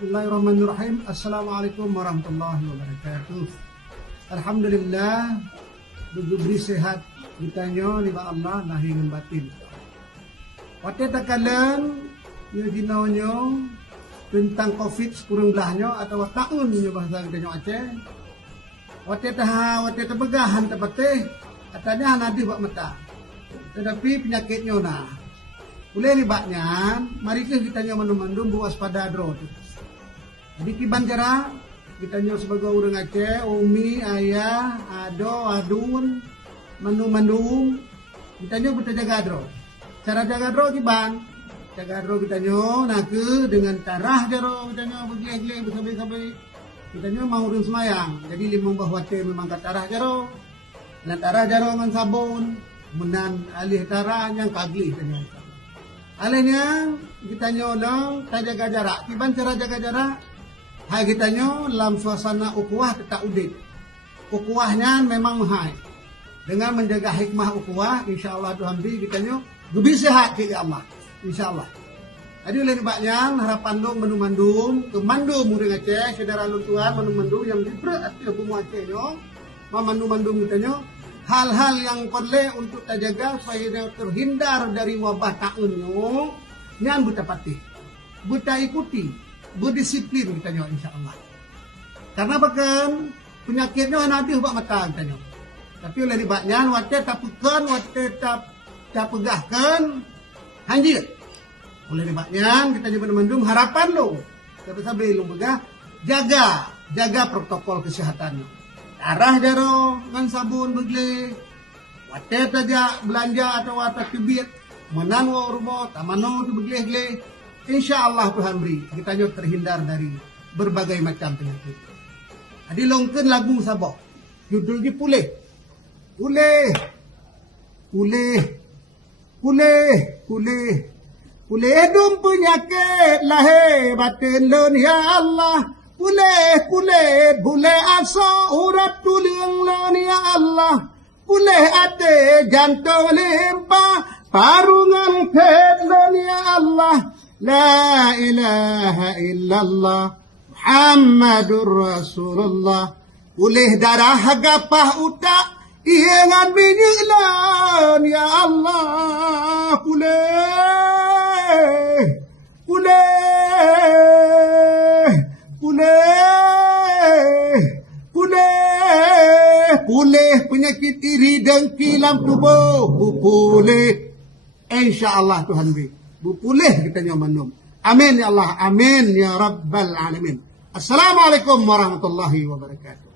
Bismillahirrahmanirrahim. Assalamualaikum warahmatullahi wabarakatuh. Alhamdulillah diberi sehat ditanya ni ba Allah lahir dan batin. Waktu takalan nya ginaunya tentang Covid sekurang belahnya atau tahun nya bahasa kita nya Aceh. Waktu tebegahan tepateh katanya nanti buat mata. Tetapi penyakitnya nah. Boleh ribaknya, mari kita nya mandu-mandu buat waspada dro. Jadi kiban cara kita nyo sebagai orang Aceh, umi, ayah, ado, adun, mandu-mandu, kita nyo kita jaga dro. Cara jaga dro kiban, jaga dro kita nyo nak dengan tarah jaro kita nyo begleh-gleh bersabai-sabai. Kita nyo mau urun semayang, jadi limang bahwa memang ke tarah jaro, dan tarah jaro dengan sabun, menan alih tarah yang kagli kita nyo. Alihnya kita nyo dong, kita jaga jarak. Kiban cara jaga jarak. Hai kita nyo dalam suasana ukuah tetap udik. Ukuahnya memang mahal. Dengan menjaga hikmah ukuah, insyaAllah Tuhan beri kita nyo lebih sehat ke Allah. InsyaAllah. Jadi oleh sebabnya harapan dong mandum-mandum ke mandum murid Aceh, saudara luntuan mandum-mandum yang diberat hati hukum Aceh nyo. Mandum-mandum kita nyo. Hal-hal yang perlu untuk terjaga supaya terhindar dari wabah taun nyo. Nyan buta patih. Buta ikuti. Berdisiplin kita nyo insyaAllah. Karena bahkan penyakitnya nanti ubah mata kita nyo. Tapi oleh dibaknya waktu tak pekan, waktu tak pegahkan hanjir. Oleh dibaknya kita juga mendung harapan lo. Tapi sampai lo pegah jaga protokol kesehatan. Arah jaro dengan sabun begle. Waktu saja belanja atau waktu kebit menanwa rumah tamano tu begle. InsyaAllah Tuhan beri kita nyo terhindar dari berbagai macam penyakit. Adi longken lagu sabok. Judulnya pulih. Pulih. Pulih. Pulih. Pulih. Pulih dum penyakit lahir batin lon ya Allah. Pulih. Pulih. Pulih asa urat tulang lon ya Allah. Pulih ate jantung limpah. Parungan pet lon ya Allah. La ilaha illallah Muhammadur Rasulullah. Pulih darah gapah utak iengan binyiklan ya Allah. Pulih. Pulih. Pulih. Pulih. Pulih penyakit iri dengki dalam tubuh. Pulih. InsyaAllah Tuhan beri. Pulih kita nyamanum. Amin ya Allah. Amin ya Rabbal Alamin. Assalamualaikum warahmatullahi wabarakatuh.